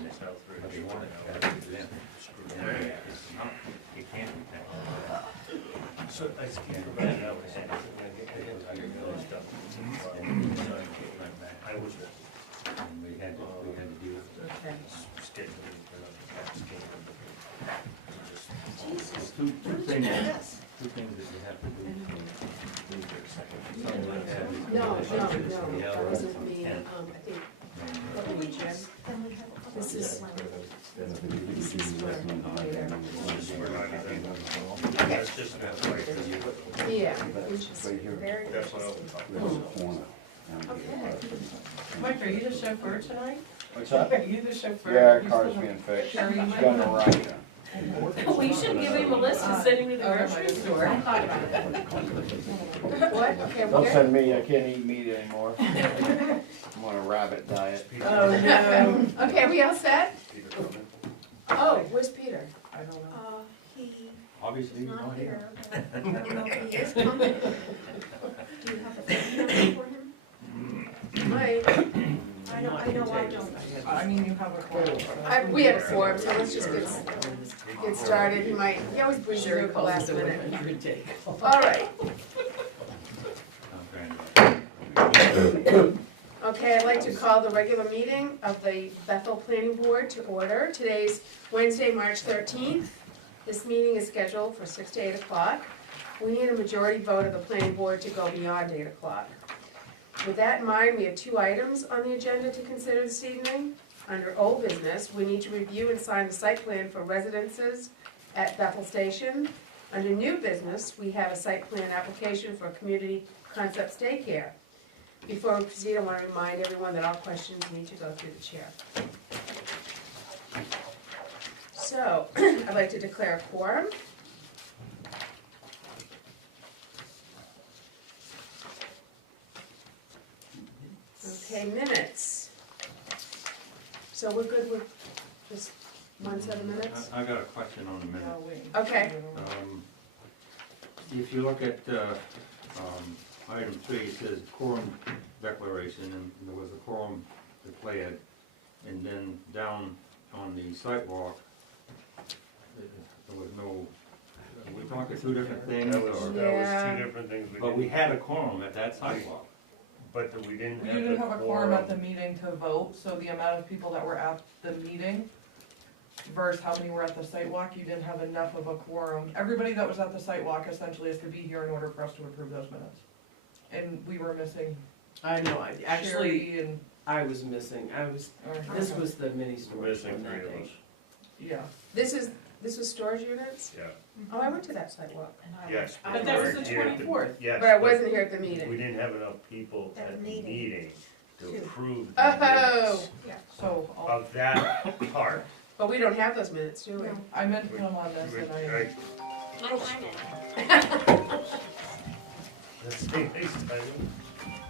But they want it, then. It can't be taxed. So I can't remember now. I was And we had to deal with it. Okay. scheduling tax Jesus. Two things that you have to do. No, that wasn't me, I think, what we Jim? This is where, That's just about right. yeah, which is very That's what I was interesting. talking about. Mike, are you the chauffeur tonight? What's that? Are you the chauffeur? Yeah, You car's still being fixed. Sure, you It's might. gonna ride. We should give him a list to send him to the grocery store. I thought about it. What? Okay, we're Don't good. send me, I can't eat meat anymore. I'm on a rabbit diet. Oh, no. Okay, we all set? Peter coming? Oh, where's Peter? I don't know. He Obviously, is you're not not here. here. I don't know if he is coming. Do you have a phone number for him? Mike, I know I don't. I mean, you have a quote. so- we had a form, so let's just get started. He always brings you at the last minute. All right. Okay, I'd like to call the regular meeting of the Bethel Planning Board to order. Today's Wednesday, March 13th. This meeting is scheduled for 6 to 8 o'clock. We need a majority vote of the planning board to go beyond 8 o'clock. With that in mind, we have two items on the agenda to consider this evening. Under old business, we need to review and sign the site plan for residences at Bethel Station. Under new business, we have a site plan application for community concepts daycare. Before we proceed, I want to remind everyone that all questions need to go through the chair. So, I'd like to declare a quorum. Okay, minutes. So we're good with just 1 set of minutes? I got a question on the minute. No, wait. Okay. If you look at item 3, it says quorum declaration, and there was a quorum declared, and then down on the sidewalk, there was no, we're talking two different things, That was or, Yeah. two different things. but we had a quorum at that sidewalk. But we didn't You have didn't the have a quorum at the meeting to vote, so the amount of people that were at the meeting versus how many were at the site walk, you didn't have enough of a quorum. Everybody that was at the site walk essentially has to be here in order for us to approve those minutes. And we were missing I know, actually, Sherry and, I was missing, this was the mini storage Missing one that 3 of day. us. yeah. This was storage units? Yeah. Oh, I went to that sidewalk. Yes. But that was the we were here at 24th. Yes. But I wasn't here at the meeting. We didn't have enough people At at the the meeting. meeting to Two. approve the Oh, minutes So I'll- of that part. but we don't have those minutes, do we? No. I meant to put them on this and I, I'll find it. That's the next time.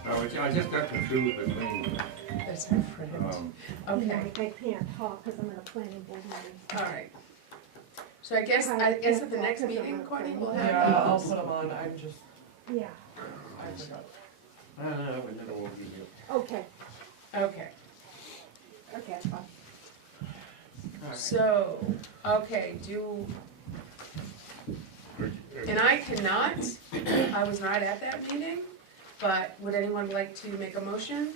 No, I just got confused between, That's her friend. Okay, I can't talk because I'm in a planning board meeting. all right. So I guess at the next meeting, Courtney, we'll have yeah, I'll those. put them on, I'm just, Yeah, I forgot. I would never will be here. okay, Okay, okay, fine. so, okay, and I cannot, I was not at that meeting, but would anyone like to make a motion?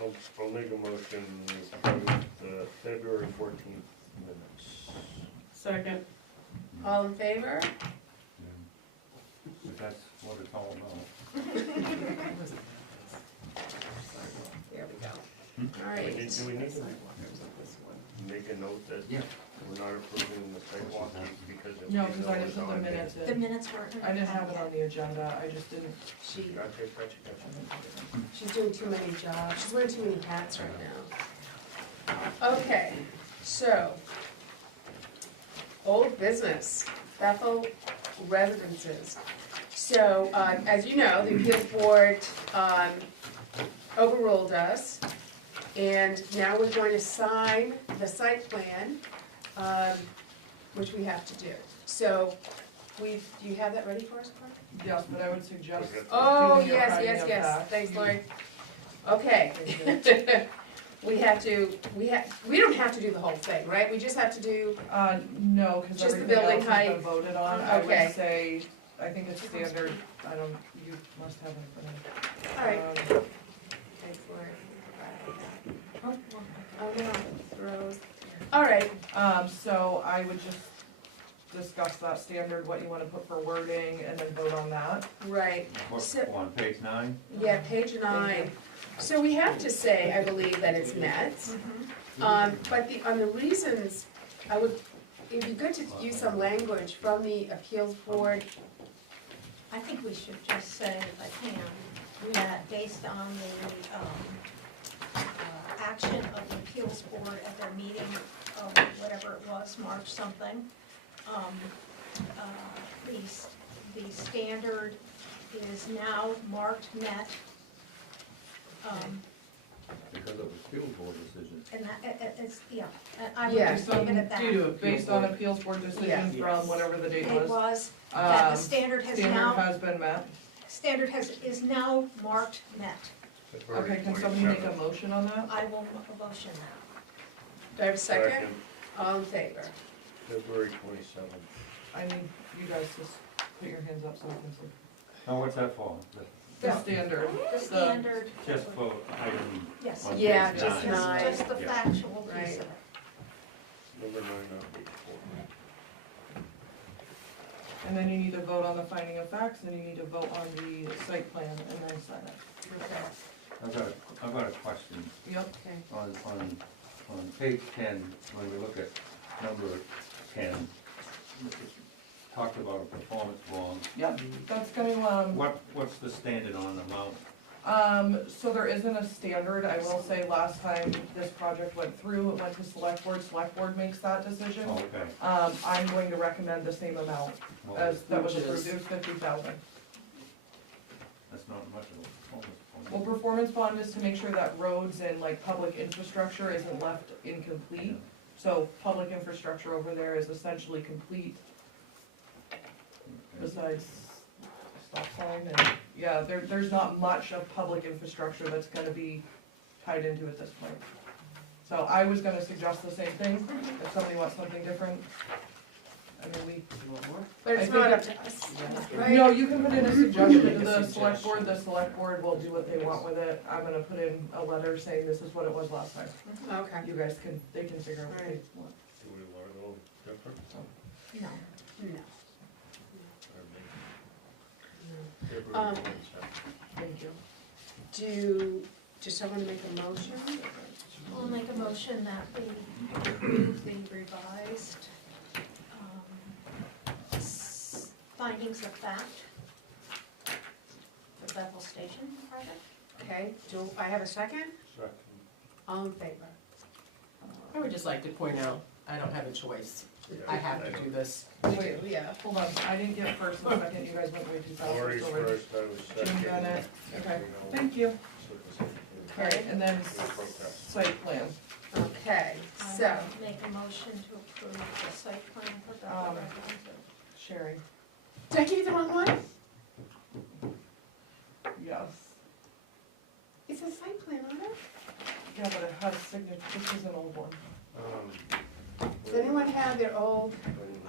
I'll make a motion to approve the February 14th minutes. Second. All in favor? if that's what it's all about. There we go. All right. Do we need to make a note that Yeah. we're not approving the sidewalk because it No, because I didn't was put the on minutes The in. minutes weren't. I didn't have it on the agenda, I just didn't. She, Gotcha. she's doing too many jobs, she's wearing too many hats right now. Okay, so, old business, Bethel residences. So, as you know, the appeals board overruled us, and now we're going to sign the site plan, which we have to do. So, do you have that ready for us, Clark? Yes, but I would suggest. Oh, giving you a yes, copy yes, of yes, that. thanks, Lori. Okay. we don't have to do the whole thing, right? We just have to do, No, cause Just the everything building else has been height. voted on, I Okay. would say, I think it's standard, I don't, you must have it in front of you. alright. Thanks, Lori. Oh no, throws. Alright, So I would just discuss that standard, what you wanna put for wording, and then vote on that. right, What's So- on page 9? yeah, page 9. So we have to say, I believe, that it's met. But on the reasons, it'd be good to use some language from the appeals board. I think we should just say, if I can, that based on the action of the appeals board at their meeting, whatever it was, March something, the standard is now marked met. Because of the field board decision. And that, it's, yeah, I would Yeah. just leave it at that. Due to, based on appeals board Yeah. decision from whatever the date It was. was, that the Um, standard has Standard now, has been met. is now marked met. Okay, can somebody make a motion on that? I will motion that. Do I have a second? All in favor? February 27th. I need you guys to put your hands up so I can see. Now, what's that for? The standard. The standard. Just for item Yes. on Yeah, page just 9. nine. Just the Yeah. factual piece Right. of it. Number 9 on page 4. And then you need to vote on the finding of facts, and you need to vote on the site plan, and then sign it. I've got a question. Yep. Okay. On page 10, when we look at number 10, it talked about a performance bond. Yep, that's gonna, What's the standard on amount? so there isn't a standard, I will say last time this project went through, it went to select board makes that decision. Oh, okay. I'm going to recommend the same amount Well, as that was Which approved, is- it was 50,000. that's not much of a performance Well, bond. performance bond is to make sure that roads and like public infrastructure isn't left incomplete. So public infrastructure over there is essentially complete besides stop sign and, yeah, there's not much of public infrastructure that's gonna be tied into at this point. So I was gonna suggest the same thing, if somebody wants something different. I mean, You want more? But it's I think not up to us, right? no, you can put in a suggestion Make to a the select suggestion. board, the select board will do what they want with it. I'm gonna put in a letter saying this is what it was last time. Okay. You guys they can figure out what they want. Do we learn a little different? No. No. February Um, 27th. Thank you. Does someone make a motion? I'll make a motion that we approve the revised findings of fact for Bethel Station project. Okay, do I have a second? Second. All in favor? I would just like to point out, I don't have a choice. I have to do this. Wait, Yeah. hold on, I didn't get first and second, you guys went way too fast. Lori's So we're- first, I was second. Jim Bennett, okay, You know, thank you. so it was- Alright, and then site plan. Okay, I so, will make a motion to approve the site plan for Bethel Um, residential. Sherry, did I give you the wrong one? yes. It's a site plan on it? Yeah, but it has signature, this is an old one. Does anyone have their old,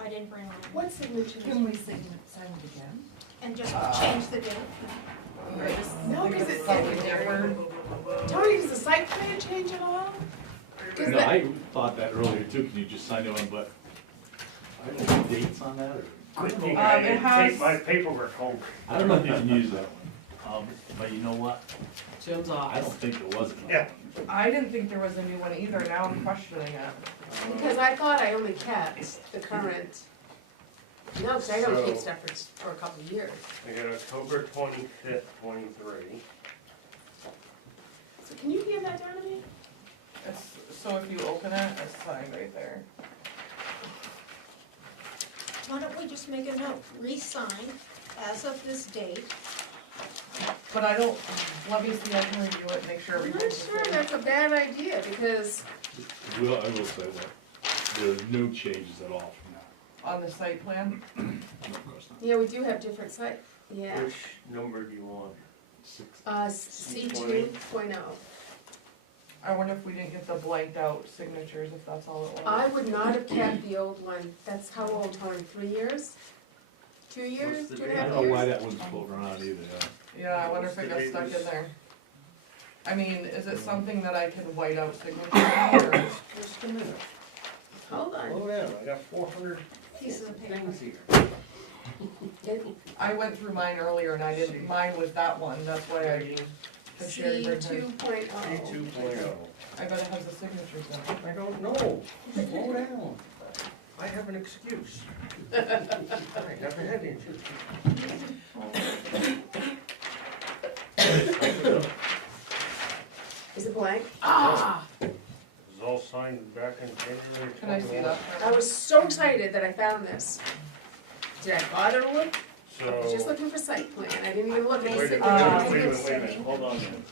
I didn't bring mine. what signature? Can we sign it again? And just change the date. No, I think because it's it, probably different. Tony, does the site plan change at all? 'Cause No, the- I thought that earlier too, can you just sign it on, but I don't know dates on that, or, Quickly, I didn't has- take my paperwork home. I don't know if you can use that one. But you know what, Jim's I don't office. think there was another Yeah. one. I didn't think there was a new one either, now I'm questioning it. Because I thought I only kept the current, no, because I don't keep So- stuff for a couple of years. I got October 25th, 23. So can you hand that down to me? It's, so if you open it, it's signed right there. Why don't we just make a note, re-sign as of this date. But I don't, let me see, I can review it, make sure I'm not everything's the sure same. that's a bad idea, because, I will say that, there's no changes at all from that. On the site plan, No, of course not. yeah, we do have different site, yeah. Which number do you want? Six, C 2.0. I wonder if we didn't get the blanked out signatures, if that's all it was. I would not have kept the old one. That's how old, Tony? 3 years? 2 years? What's the 2 and a date? I half don't know why years? that one's floating around either, Yeah, I wonder if it got stuck in there. I mean, is it something that I can white out signatures or? Just a minute. Hold on. Slow down, I got 400 Pieces of paper. things here. I went through mine earlier and I didn't, mine was that one, that's why I had C shared her. 2.0. C2.0. I bet it has the signatures in it. I don't know. Slow down. I have an excuse. I never had any excuse. Is it blank? Ah! It was all signed back in January 21. Can I see that? I was so excited that I found this. Did I bother to look? I was just So, looking for site plan. I didn't even look at wait the a minute, signature. wait a minute, hold on a minute.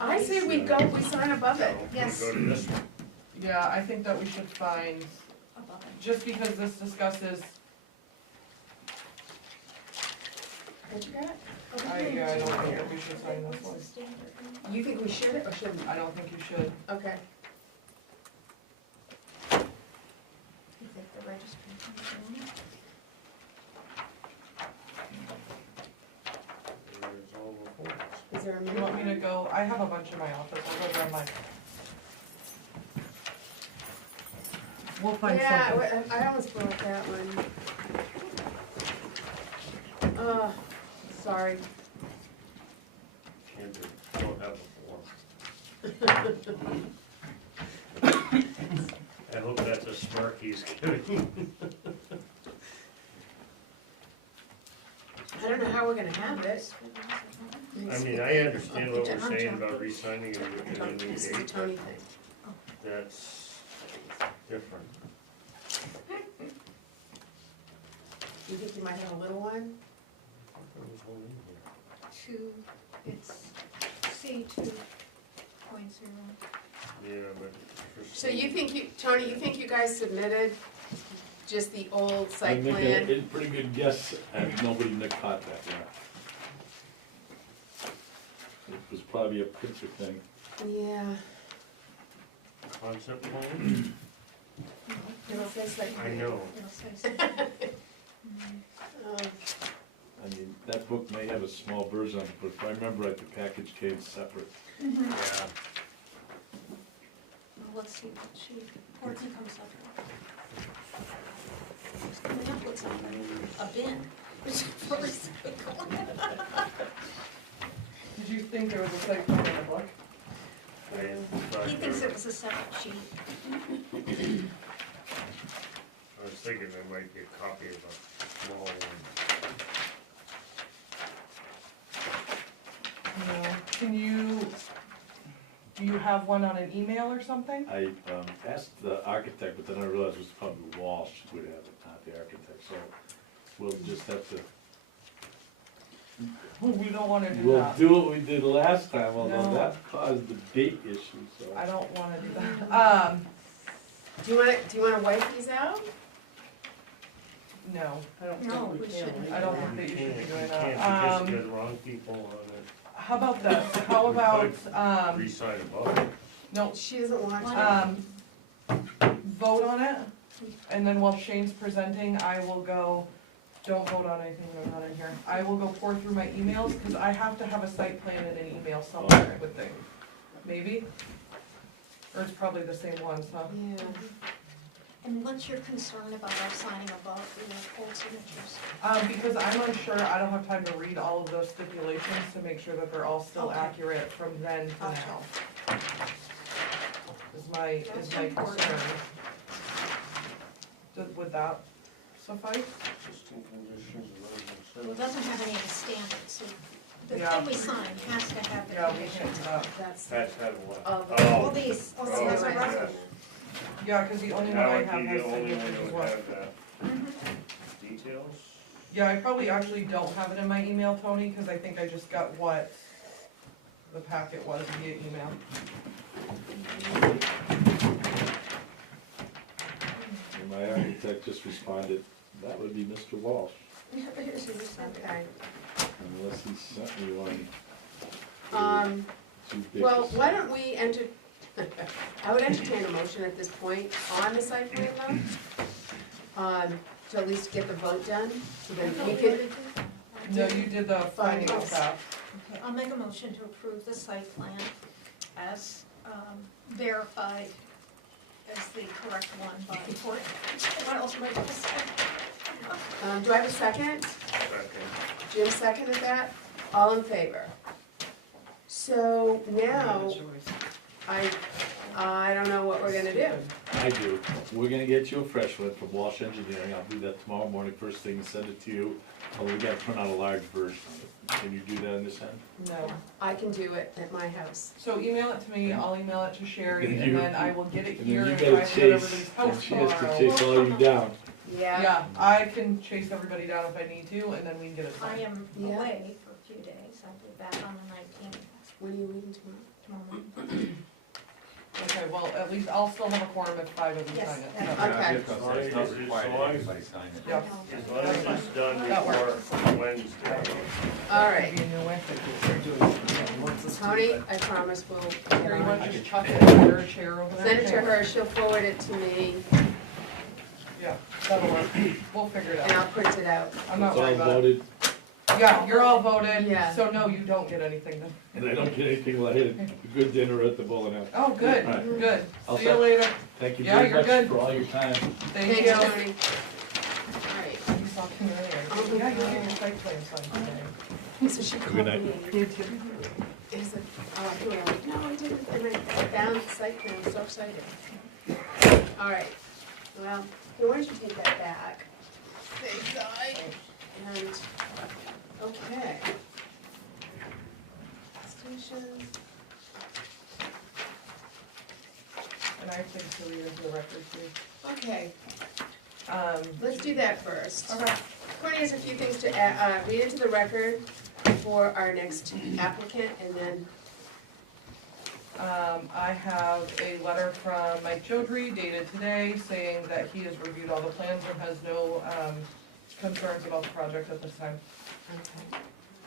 I say we go, we sign above it. We Yes. go to this one. Yeah, I think that we should find, Above it. just because this discusses, What you got? I don't think that we should sign this one. You think we should or shouldn't? I don't think you should. Okay. You think the registry comes in? There's all the forms. Is there a You want me minute? to go, I have a bunch in my office, I'll go grab mine. We'll find Yeah, something. I almost broke that one. Oh, sorry. Can't do, don't have a form. I hope that's a smirk he's giving. I don't know how we're gonna have it. I mean, I understand what we're saying about re-signing and a new This is a date, Tony thing. that's different. You think you might have a little one? There was one in here. Two, it's C 2.0. Yeah, but for So you think you, Tony, you think you guys submitted just the old I site make plan? a pretty good guess, and nobody caught that, yeah. It was probably a picture thing. Yeah, Concept plan? it'll say site I plan. know. It'll say something. Oh, I mean, that book may have a small version of it, but if I remember right, the package came separate. Yeah. Well, let's see what she, Courtney comes up with. She's coming up with something, a bin, which is for recycling. Did you think there was a site plan in the book? I thought He thinks there- it was a separate sheet. I was thinking there might be a copy of a small one. No. Can you, do you have one on an email or something? I asked the architect, but then I realized it was probably Walsh who would have it, not the architect, so we'll just have to, We don't wanna do we'll that. do what we did last time, although No. that caused the date issue, so. I don't wanna do that. do you wanna wipe these out? No, I don't No, think we we can. shouldn't. I don't think that you should be doing that. Can't, because you got the wrong people on it. How about this? How about, Re-sign above. no, She doesn't want to. vote on it, and then while Shane's presenting, I will go, don't vote on anything when I'm not in here. I will go pour through my emails, because I have to have a site plan in an email somewhere, I would think. Maybe? Or it's probably the same ones, huh? Yeah. And what's your concern about our signing above the old signatures? Because I'm unsure, I don't have time to read all of those stipulations to make sure that they're all still Okay. accurate from then to Gotcha. now. Is That's my important. concern. Would that suffice? Existing conditions, Well, it doesn't have any of the standards, so the Yeah. thing we sign has to have the Yeah, we conditions. can't do that. That's, That's had what? Oh, All these, all Oh, these are yeah. resident. Yeah, because the only one That I would have be has the only one signatures that as would well. have that. Mhm. Details? Yeah, I probably actually don't have it in my email, Tony, because I think I just got what the packet was via email. And my architect just responded, that would be Mr. Walsh, okay. unless he sent me one. Um, too big well, to why send. don't we enter, I would entertain a motion at this point on the site plan though, to at least get the vote done, so then we can, No, you did the finding of Findings. fact. Okay, I'll make a motion to approve the site plan as verified as the correct one by Court. What else am I gonna say? do I have a second? Jim seconded that, all in favor? So now, I don't know what we're gonna do. I do. We're gonna get you a fresh one from Walsh Engineering. I'll do that tomorrow morning, first thing, and send it to you. Oh, we gotta print out a large version of it. Can you do that on this end? No. I can do it at my house. So email it to me, I'll email it to Sherry, And and you- then I will get it And here then and you try gotta to get everybody's chase, house she has to tomorrow. chase all you down. Yeah, Yeah, I can chase everybody down if I need to, and then we can get it I signed. am Yeah. away for a few days, I'll be back on the 19th, when are you leaving tomorrow? tomorrow morning. Okay, well, at least I'll still have a quorum if 5 of you Yes, sign it. that's- so. Okay. It's not required that everybody sign it. Yeah. As long as it's done That works. before Wednesday. All right, Be in your way. Tony, I promise we'll get Here, you on want it. to just chuck it in your chair over there? Send it to her, she'll forward it to me, Yeah, that'll work. We'll figure it and out. I'll print it out. I'm not It's all worried about it. voted, Yeah, you're all voted, Yeah. so no, you don't get anything then. and I don't get anything like it. A good dinner at the bowling alley. Oh, good, All right. good. I'll See you send- later. Thank you Yeah, very you're much good. for all your time. Thank Thanks, you. Tony. All right, You saw me earlier. Oh, Yeah, you'll get your site plan signed today. so she called Good night. me. Is it, oh, I threw it out. No, I didn't, and I found the site plan, I'm so excited. All right, well, why don't you take that back? Thanks, guy. And, okay. Station, And I have things to read into the record too. okay, let's do that first. Okay. Courtney has a few things to read into the record for our next applicant, and then, I have a letter from Mike Chaudhry dated today saying that he has reviewed all the plans and has no, concerns about the project at this time. okay.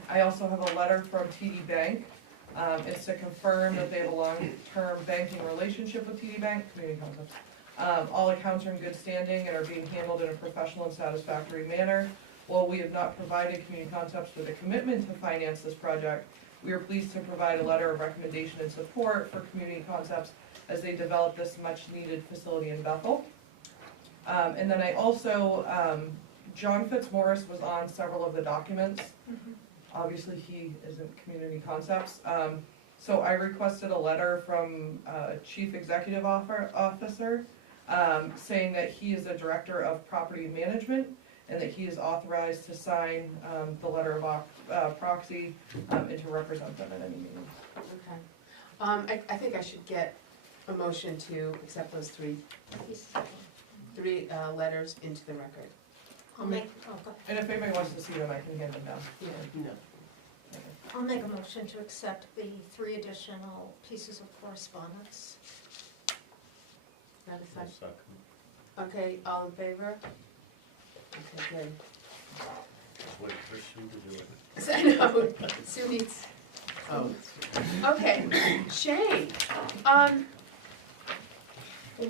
I also have a letter from TD Bank. It's to confirm that they have a long-term banking relationship with TD Bank, Community Concepts. All accounts are in good standing and are being handled in a professional and satisfactory manner. While we have not provided Community Concepts with a commitment to finance this project, we are pleased to provide a letter of recommendation and support for Community Concepts as they develop this much-needed facility in Bethel. And then I also, John Fitzmaurice was on several of the documents. Obviously, he isn't Community Concepts. So I requested a letter from Chief Executive Officer saying that he is the Director of Property Management and that he is authorized to sign the letter of proxy and to represent them at any meeting. Okay. I think I should get a motion to accept those three letters into the record. I'll make, oh, go ahead. And if anybody wants to see them, I can hand them down. No. I'll make a motion to accept the 3 additional pieces of correspondence. That effect? Okay, all in favor? Okay, good. Just wait for Sue to do it. I know, Sue needs, Oh, okay, Shane,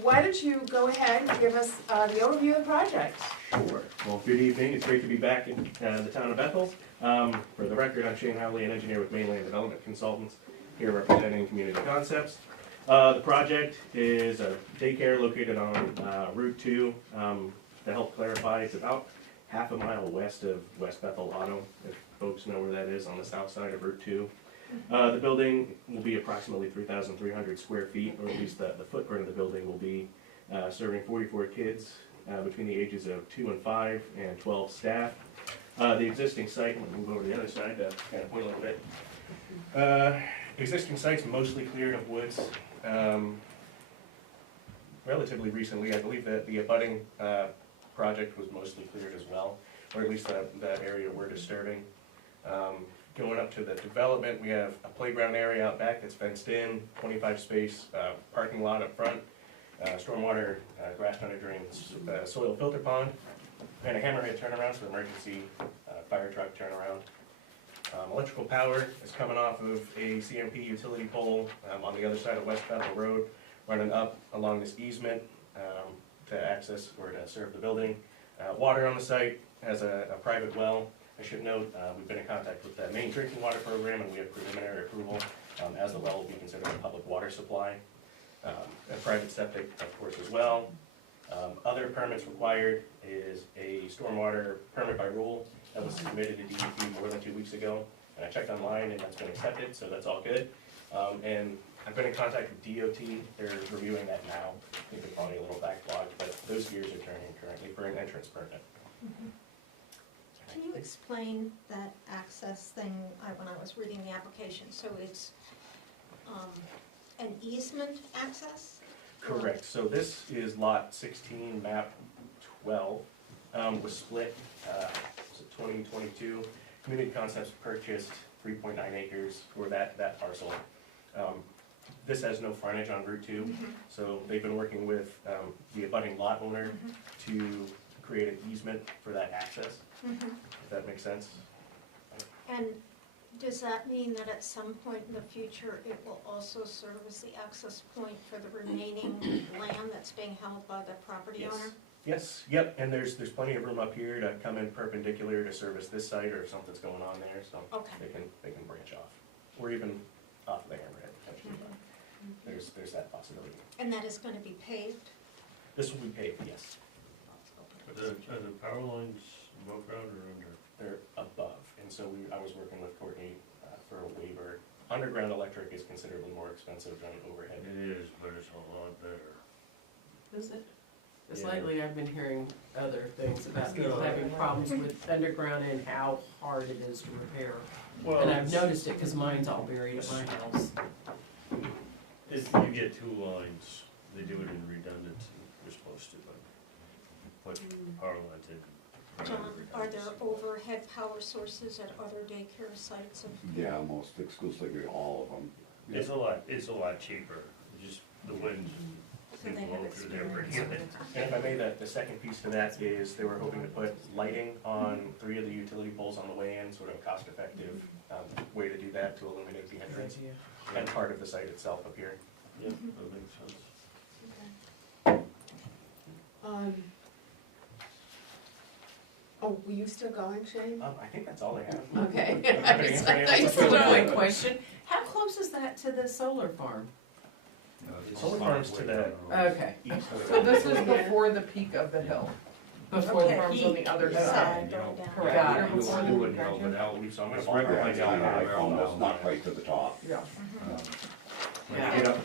why don't you go ahead and give us the overview of the project? Sure. Well, good evening. It's great to be back in the town of Bethel. For the record, I'm Shane Howley, an engineer with Mainland Development Consultants, here representing Community Concepts. The project is a daycare located on Route 2. To help clarify, it's about half a mile west of West Bethel Auto, if folks know where that is, on the south side of Route 2. The building will be approximately 3,300 square feet, or at least the footprint of the building will be serving 44 kids between the ages of 2 and 5 and 12 staff. The existing site, I'm going to move over to the other side to kind of point a little bit. Existing site's mostly cleared of woods. Relatively recently, I believe that the abutting project was mostly cleared as well, or at least that area we're disturbing. Going up to the development, we have a playground area out back that's fenced in, 25 space parking lot up front, stormwater grass under drain soil filter pond, and a hammerhead turnaround for emergency fire truck turnaround. Electrical power is coming off of a CMP utility pole on the other side of West Bethel Road, running up along this easement to access or to serve the building. Water on the site has a private well. I should note, we've been in contact with the Maine Drinking Water Program, and we have preliminary approval, as the well will be considered a public water supply. A private septic, of course, as well. Other permits required is a stormwater permit by rule that was submitted to DEP more than 2 weeks ago, and I checked online and that's been accepted, so that's all good. And I've been in contact with DOT, they're reviewing that now. I think they're probably a little backlogged, but those gears are turning currently for an entrance permit. Can you explain that access thing, when I was reading the application, so it's, an easement access? Correct, so this is lot 16, map 12, was split, was it 2022? Community Concepts purchased 3.9 acres for that parcel. This has no frontage on Route 2, so they've been working with the abutting lot owner to create an easement for that access, if that makes sense. And does that mean that at some point in the future, it will also serve as the access point for the remaining land that's being held by the property owner? Yes, yep, and there's plenty of room up here to come in perpendicular to service this site, or if something's going on there, so Okay. they can branch off, or even off the hammerhead, potentially, but there's that possibility. And that is gonna be paved? This will be paved, yes. Are the power lines above ground or under? They're above, and so I was working with Courtney for a waiver. Underground electric is considerably more expensive than overhead. It is, but it's a lot better. Is it? Because Yeah. lately I've been hearing other things about people having problems with underground and how hard it is to repair. And I've noticed it because mine's all buried at my house. You get two lines, they do it in redundancy, we're supposed to, but put power lines in. John, are there overhead power sources at other daycare sites? Yeah, almost exclusively all of them. It's a lot cheaper, just the winds So they blow have through there pretty experience. good. And if I may, the second piece to that is they were hoping to put lighting on 3 of the utility poles on the way in, sort of a cost-effective way to do that, to illuminate the entrance and part of the site itself up here. Yeah, that makes sense. Oh, were you still going, Shane? I think that's all I have. Okay. Anybody answer any I other just Just a don't know. quick question, how close is that to the solar farm? Solar farms to the Okay, east of the. So this is before the peak of the hill. before The the farm's on peak. the other Side side. going down. Correct. Got You're it. before the You wouldn't know, junction. but out, So I'm gonna it's walk right around behind Yeah, you. yeah, almost not right to the top. Yeah. When you get up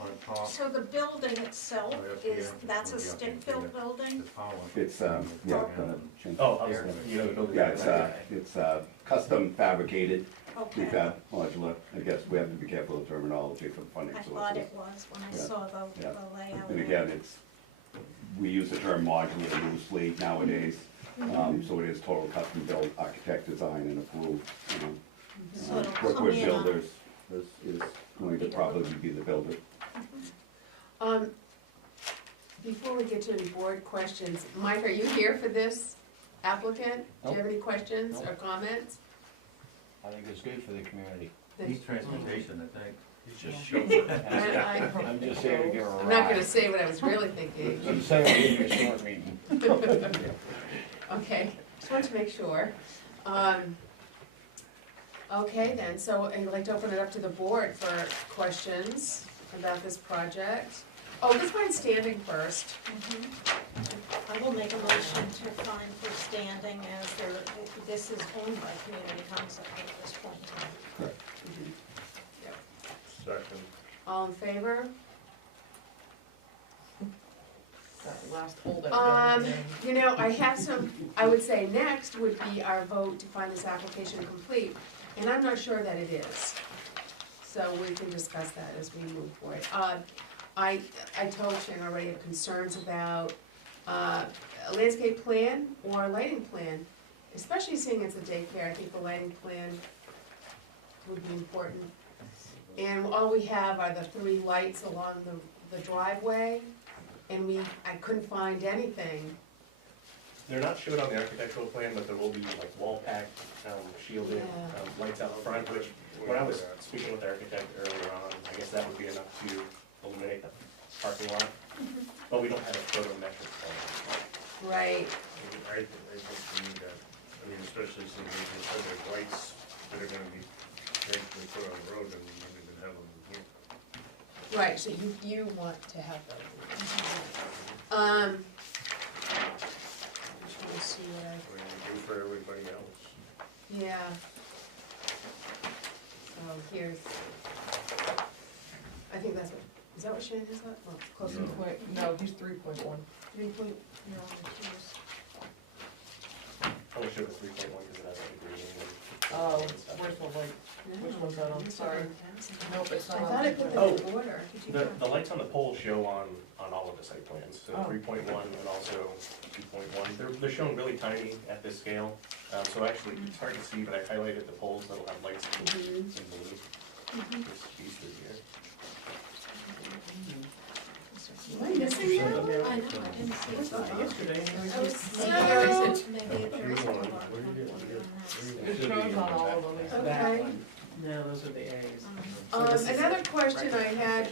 on top. So the building itself that's a stick-built building? the power. It's, yeah, change. Oh, I was, you know, the building. Yeah, it's custom fabricated. We've Okay. got modular, I guess we have to be careful of terminology for the funding I sources. thought it was when I Yeah. saw the Yeah. layout. And again, we use the term modular loosely nowadays, so it is total custom built, architect design and approved, you know. So it'll come Brookwood in on- Builders is going to probably be the builder. Before we get to any board questions, Mike, are you here for this applicant? Do you have any questions or comments? I think it's good for the community. He's transportation, I think. He's just showing. I'm just here to give her a ride. I'm not gonna say what I was really thinking. I'm saying we're in a short meeting. Okay, just wanted to make sure. Okay then, so I'd like to open it up to the board for questions about this project. Oh, this one's standing first. I will make a motion to find for standing as this is owned by Community Concept at this point in time. Second. All in favor? That last holdout. You know, I have I would say next would be our vote to find this application complete, and I'm not sure that it is. So we can discuss that as we move forward. I told Shane already have concerns about a landscape plan or a lighting plan, especially seeing it's a daycare. I think the lighting plan would be important. And all we have are the 3 lights along the driveway, and I couldn't find anything they're not showed on the architectural plan, but there will be like wall pack, shielded, Yeah. lights out front, which, when I was speaking with the architect earlier on, I guess that would be enough to illuminate the parking lot. But we don't have a photometric plan. Right, I just need that, I mean, especially since they said there's lights that are gonna be eventually put on the road, and we don't even have them here. right, so you want to have those. Just wanna see what I, What do you do for everybody else? yeah. Oh, here's, I think that's what, is that what Shane has got? Well, it's close to No, he's 3.1. 3 point, No, here's, I only showed the 3.1 because it has like a green and. Oh, and stuff. where's the light? no. Which one's that on? it's Sorry. on. Nope, it's I not on. thought I put them Oh. in order. The lights on the pole show on all of the site plans, so Oh. 3.1 and also 2.1. They're shown really tiny at this scale, so actually it's hard to see, but I highlighted the poles that'll have lights in blue. This piece right here. Am I missing that one? I know, I didn't see it. Yesterday. Maybe if there was still Where do you get- It shows on all of them. except that Okay. one. No, those are the A's. Another question I had,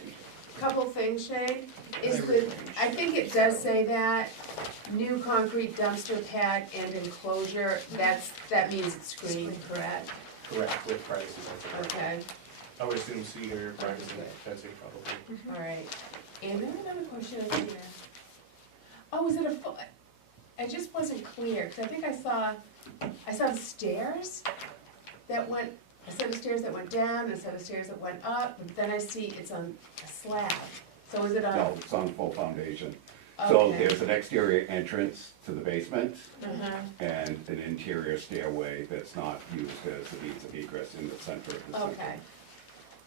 couple things, Shane, is that, I think it does say that, new concrete dumpster pad and enclosure, that means it's screened, correct? Correct, with privacy fencing. Okay, I would assume cedar, privacy fencing probably. all right. And then another question I was gonna ask. Oh, is it a full, I just wasn't clear, because I think I saw stairs that went, a set of stairs that went down, and a set of stairs that went up, but then I see it's on a slab. So is it on? No, it's on full foundation. So Okay. there's an exterior entrance to the basement Uh-huh. and an interior stairway that's not used as a means of egress in the center of the system. Okay.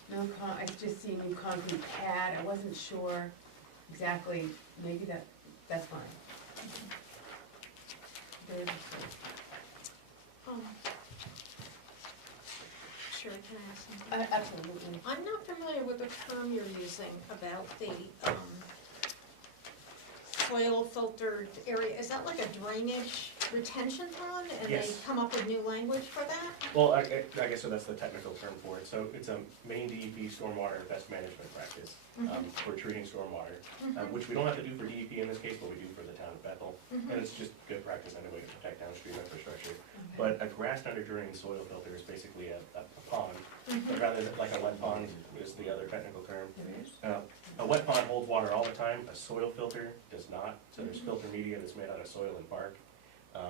No I just see new concrete pad, I wasn't sure exactly, maybe that's fine. Very interesting. Sure, can I ask something? Absolutely. I'm not familiar with the term you're using about the, soil filtered area. Is that like a drainage retention pond? And they Yes. come up with new language for that? Well, I guess so that's the technical term for it. So it's a main DEP stormwater best management practice for treating stormwater, which we don't have to do for DEP in this case, but we do for the town of Bethel. And it's just good practice anyway to protect downstream infrastructure. But a grass under drain soil filter is basically a pond, but rather than like a wet pond is the other technical term. A wet pond holds water all the time, a soil filter does not. So there's filter media that's made out of soil and bark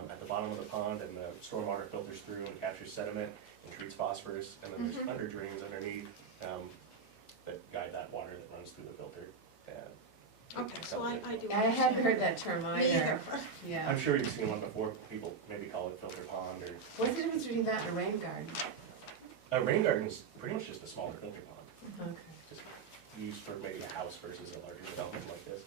at the bottom of the pond, and the stormwater filters through and captures sediment and treats phosphorus. And then there's under drains underneath that guide that water that runs through the filter. Okay, so I do I hadn't understand. heard that term Me either. either. Yeah. I'm sure you've seen one before, people maybe call it filter pond or, What's the difference between that and a rain garden? a rain garden is pretty much just a smaller filter pond. Okay. Just used for maybe a house versus a larger development like this.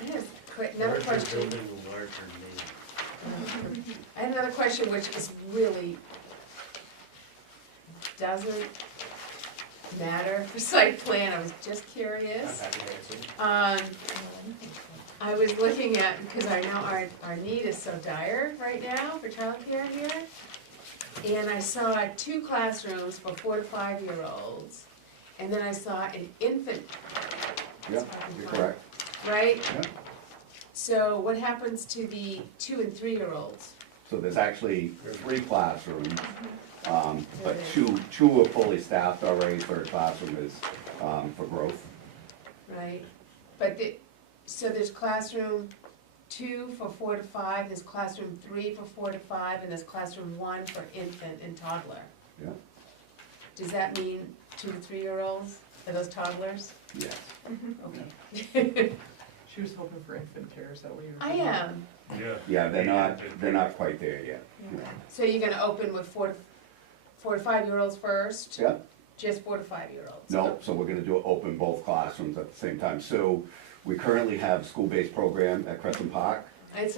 I have another Larger question. building, the larger name. I had another question which is really doesn't matter for site plan, I was just I'm curious. happy to answer. I was looking at, because I know our need is so dire right now for childcare here. And I saw 2 classrooms for 4 to 5-year-olds. And then I saw an infant. Yep, you're correct. Right? Yep. So what happens to the 2 and 3-year-olds? So there's actually 3 classrooms, but two are fully staffed already. Third classroom is for growth. Right? But so there's classroom 2 for 4 to 5, there's classroom 3 for 4 to 5, and there's classroom 1 for infant and toddler. Yeah. Does that mean 2 to 3-year-olds? Are those toddlers? Yes. Okay. She was hoping for infant care, is that what you were? I am. Yeah. Yeah, they're not quite there yet. So you're gonna open with 4 to 5-year-olds first? Yeah. Just 4 to 5-year-olds? No, so we're gonna open both classrooms at the same time. So we currently have a school-based program at Crescent Park. That's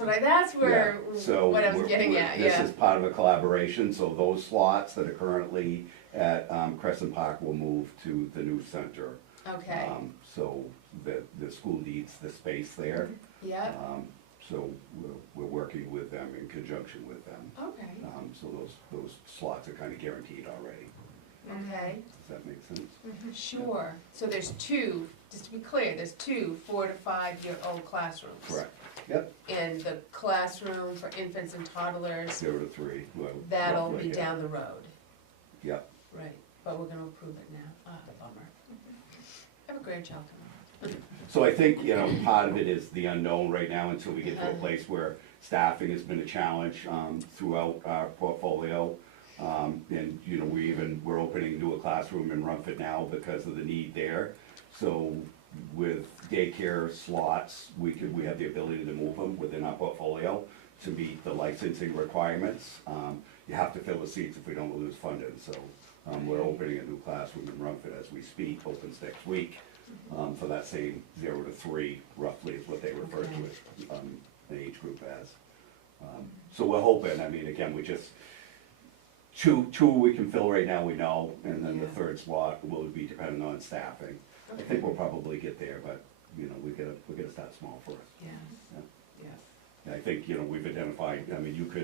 where, Yeah, so what I was we're- getting at, This yeah. is part of a collaboration, so those slots that are currently at Crescent Park will move to the new center. Okay, So the school needs the space there. yeah, So we're working with them in conjunction with them. Okay, So those slots are kind of guaranteed already. okay, Does that make sense? sure. So there's two, just to be clear, there's two 4 to 5-year-old classrooms. Correct. Yep, And the classroom for infants and toddlers, 0 to 3. Well, that'll roughly, be yeah. down the road. Yep. Right, but we're gonna approve it now. Ah, bummer. I have a grandchild tomorrow. So I think, you know, part of it is the unknown right now until we get to a place where staffing has been a challenge throughout our portfolio. And, you know, we're opening to a classroom in Rumford now because of the need there. So with daycare slots, we have the ability to move them within our portfolio to meet the licensing requirements. You have to fill the seats if we don't lose funding, so we're opening a new classroom in Rumford as we speak, opens next week, for that same 0 to 3, roughly is what they refer to it, the age group as. So we're hoping, I mean, again, we just, two we can fill right now, we know, and then the Yeah. third slot will be dependent on staffing. I think we'll probably get there, but, you know, we're gonna start small first. Yes, Yeah. yes. And I think, you know, we've identified, I mean,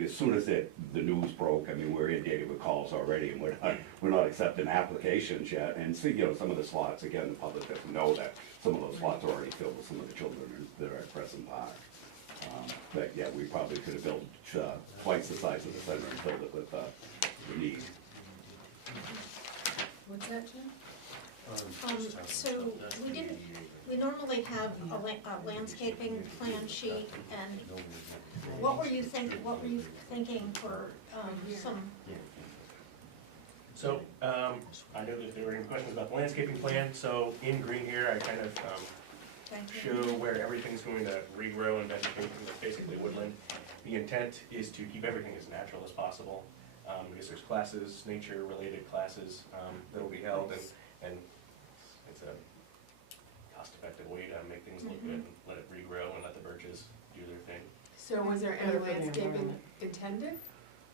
as soon as the news broke, I mean, we're inundated with calls already, and we're not accepting applications yet. And see, you know, some of the slots, again, the public doesn't know that some of those slots are already filled with some of the children that are at Crescent Park. But yeah, we probably could have built twice the size of the center and filled it with the need. What's that, Jim? So we normally have a landscaping plan sheet, and what were you thinking for, some, So, I know that there were any questions about the landscaping plan, so in green here, I kind of, thank you. show where everything's going to regrow and vegetation, that's basically woodland. The intent is to keep everything as natural as possible, because there's classes, nature-related classes, that'll be held, and it's a cost-effective way to make things look good, and let it regrow and let the birches do their thing. So was there any Better for the landscaping environment. intended,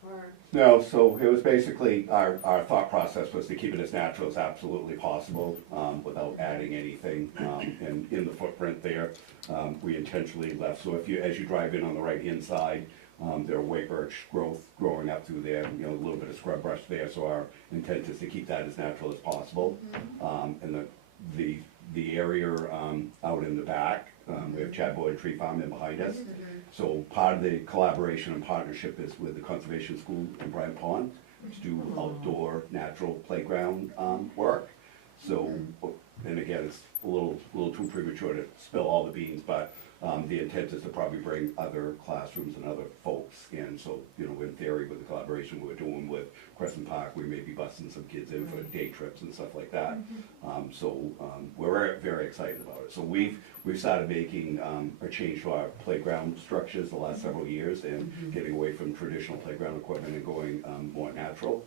or? No, so it was basically, our thought process was to keep it as natural as absolutely possible, without adding anything, in the footprint there. We intentionally left, so as you drive in on the right-hand side, there are white birch growth growing up through there, you know, a little bit of scrub brush there, so our intent is to keep that as natural as possible. And the area, out in the back, we have Chad Boyd Tree Farm in behind us. So part of the collaboration and partnership is with the Conservation School in Bryant Pond to do outdoor natural playground work. So, and again, it's a little too premature to spill all the beans, but the intent is to probably bring other classrooms and other folks in. So, you know, in theory, with the collaboration we're doing with Crescent Park, we may be busting some kids in for day trips and stuff like that. We're very excited about it. So we've started making a change to our playground structures the last several years and getting away from traditional playground equipment and going more natural.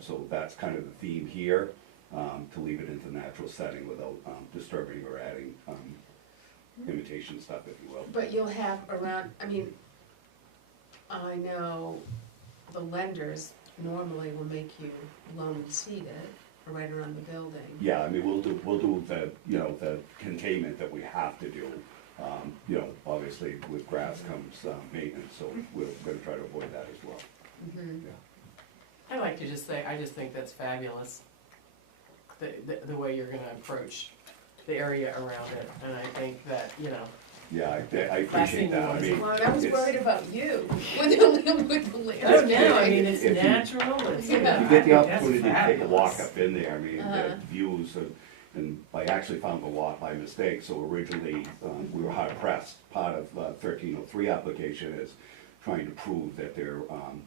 So that's kind of the theme here, to leave it into natural setting without disturbing or adding imitation stuff, if you will. But you'll have around, I mean, I know the lenders normally will make you loan seed it right around the building. Yeah, I mean, we'll do the, you know, the containment that we have to do. You know, obviously with grass comes maintenance, so we're gonna try to avoid that as well. I like to just say, I just think that's fabulous, the way you're gonna approach the area around it, and I think that, you know, Yeah, I appreciate that, I mean. Well, I was it's- worried about you with the landscaping. oh, no, I mean, it's If you- natural, it's. Yeah. If you I get the think that's opportunity to take a walk fabulous. up in there, I mean, the Uh-huh. views of, and I actually found the lot by mistake, so originally, we were hard pressed. Part of 1303 application is trying to prove that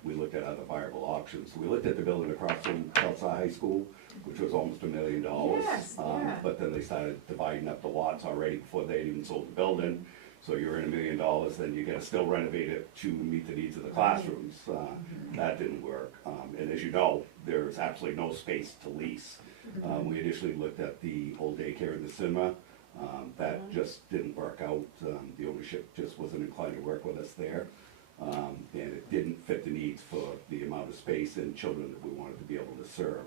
we looked at other viable options. So we looked at the building across from Southside High School, which was almost $1 million. Yes, yeah. But then they started dividing up the lots already before they had even sold the building. So you're in $1 million, then you gotta still renovate it to meet the needs of the classrooms. That didn't work. And as you know, there's absolutely no space to lease. We initially looked at the old daycare in the cinema. That just didn't work out. The ownership just wasn't inclined to work with us there. And it didn't fit the needs for the amount of space and children that we wanted to be able to serve.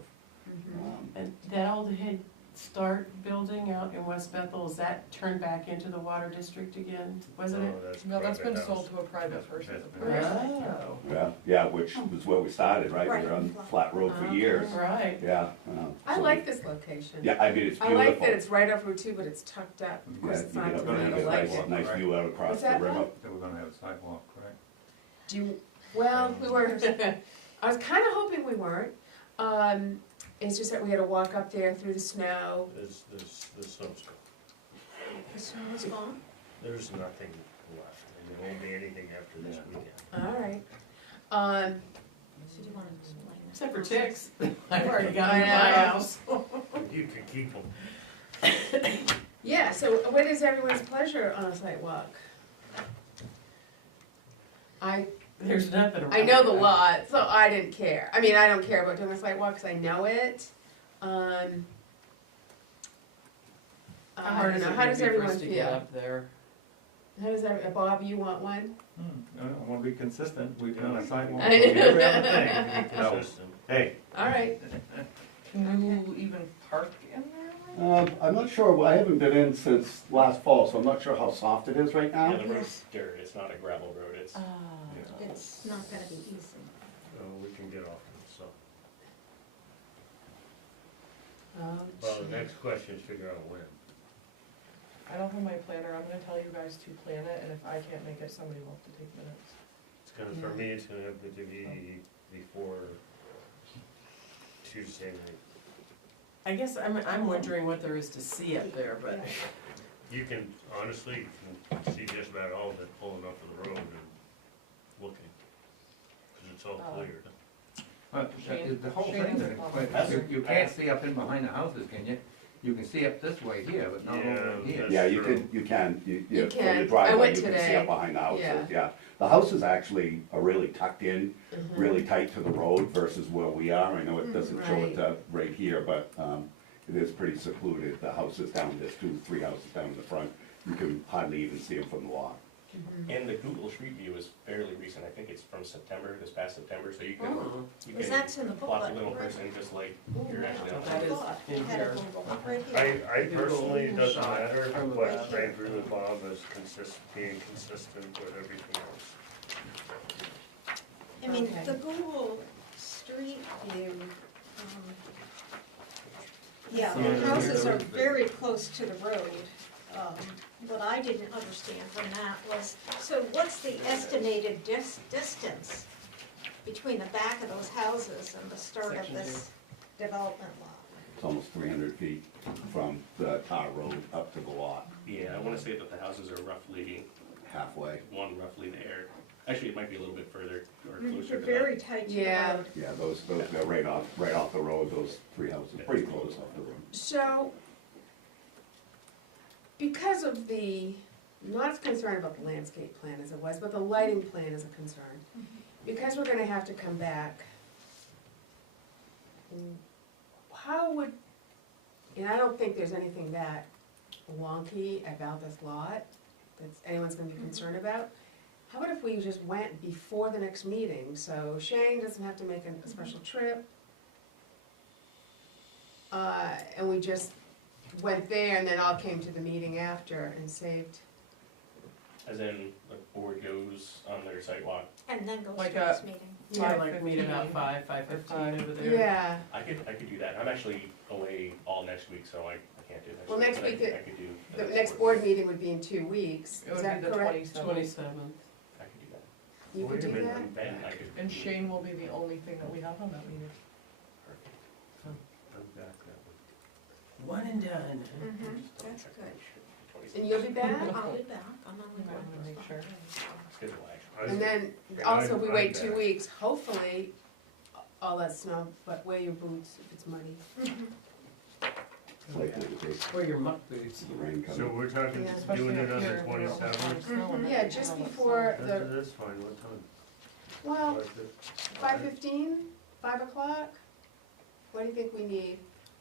And that old head Start building out in West Bethel, is that turned back into the water district again, wasn't it? No, that's been private sold house. to a private person. Oh, Yeah, which was where we started, right? We were on Flat Road for years, right. yeah. I so- like this location. Yeah, I mean, it's I beautiful. like that it's right off Route 2, but it's tucked up. Of Yeah, course, you it's get not up to there, me, you I get a like nice, it. nice view out across What's the that, river. Bob? That we're gonna have a sidewalk, correct? Do you, well, we were, I was kinda hoping we weren't. It's just that we had to walk up there through the snow. There's snow's gone. The snow is gone. There's nothing left, and there won't be anything after this weekend. Alright. So do you wanna explain that? Except for ticks, I've already got them in I my know. house. You can keep them. Yeah, so what is everyone's pleasure on a site walk? There's nothing around. I know the it. lot, so I didn't care. I mean, I don't care about doing a site walk because I know it. How I hard don't is know, it how gonna does be for everyone us to get feel? up there? How does every, Bob, you want one? I wanna be consistent, we've done a sidewalk. I know. Every other thing, to be No. consistent. Hey, Alright, Can you even park in there? I'm not sure, I haven't been in since last fall, so I'm not sure how soft it is right now. Yeah, the road's dirt, it's not a gravel road, it's, It's not gonna be easy. So we can get off it, so. oh, Well, the gee. next question is figure out when. I don't have my planner, I'm gonna tell you guys to plan it, and if I can't make it, somebody will have to take minutes. It's gonna, for me, it's gonna have to be before Tuesday night. I guess I'm wondering what there is to see up there, but You can, honestly, you can see just about all of it pulling up to the road and looking, cause it's all cleared. the whole Shane thing, has a comment. you can't see up in behind the houses, can you? You can see up this way here, but not over Yeah, here. that's Yeah, you true. you can, You from can. the I driveway, went you can see today. up behind the houses, Yeah. yeah. The houses actually are really tucked in, Mhm. really tight to the road versus where we are. I know it doesn't show it Right. right here, but it is pretty secluded. The houses down, there's 2, 3 houses down in the front. You can hardly even see them from the lot. Mhm. and the Google Street View is fairly recent, I think it's from September, this past September, so you can, oh, you Because can that's in the plot the booklet, little right? person just like Ooh, you're yeah, actually on. That I is thought in it had here. a Google right here. I personally, it doesn't Google matter, from but above. I agree with Bob as being consistent with everything else. I mean, Okay. the Google Street View, yeah, Yeah, the houses there are is- very close to the road. What I didn't understand from that was, so what's the estimated distance between the back of those houses and the start of Section this development lot? It's almost 300 feet from the tar road up to the lot, Yeah, I wanna say that the houses are roughly, halfway. one roughly there. Actually, it might be a little bit further or They're closer to that. very tight to the Yeah. road. Yeah, those, they're right off the road, those 3 houses, pretty close off the road. So, because of the, not as concerned about the landscape plan as it was, but the lighting plan is a concern. Because we're gonna have to come back, how would, and I don't think there's anything that wonky about this lot that anyone's gonna be concerned about. How about if we just went before the next meeting, so Shane doesn't have to make a special trip? And we just went there and then all came to the meeting after and saved. As in, the board goes on their sidewalk. And then goes Like to a- this meeting. yeah, like meet about 5:15. 5:15 over there. Yeah, I could do that. I'm actually away all next week, so I can't do next Well, week. next but I week could- it- I could do. the next board meeting would be in 2 weeks, It is would that be the correct? 27th. 27th. I could do that. You could Wait a do minute, that? I'm Ben, I back. could. And Shane will be the only thing that we have on that meeting. I'm back that One and done. Mhm, that's good. And you'll be back? I'll be back, I'm only Okay, I'm gonna going make for sure. 5 days. Schedule action. way. And then, Yeah, also, if we I'm wait 2 back. weeks, hopefully, all that snow, but wear your boots if it's muddy. It's likely to be Wear your muck boots. the rain So coming. we're talking, Yeah. Especially doing it up on here, the where it was 27th? snow and Yeah, everything just all that before snow. the, That's fine, what time? well, 5:15? 5:15, 5 o'clock? What do you think we need?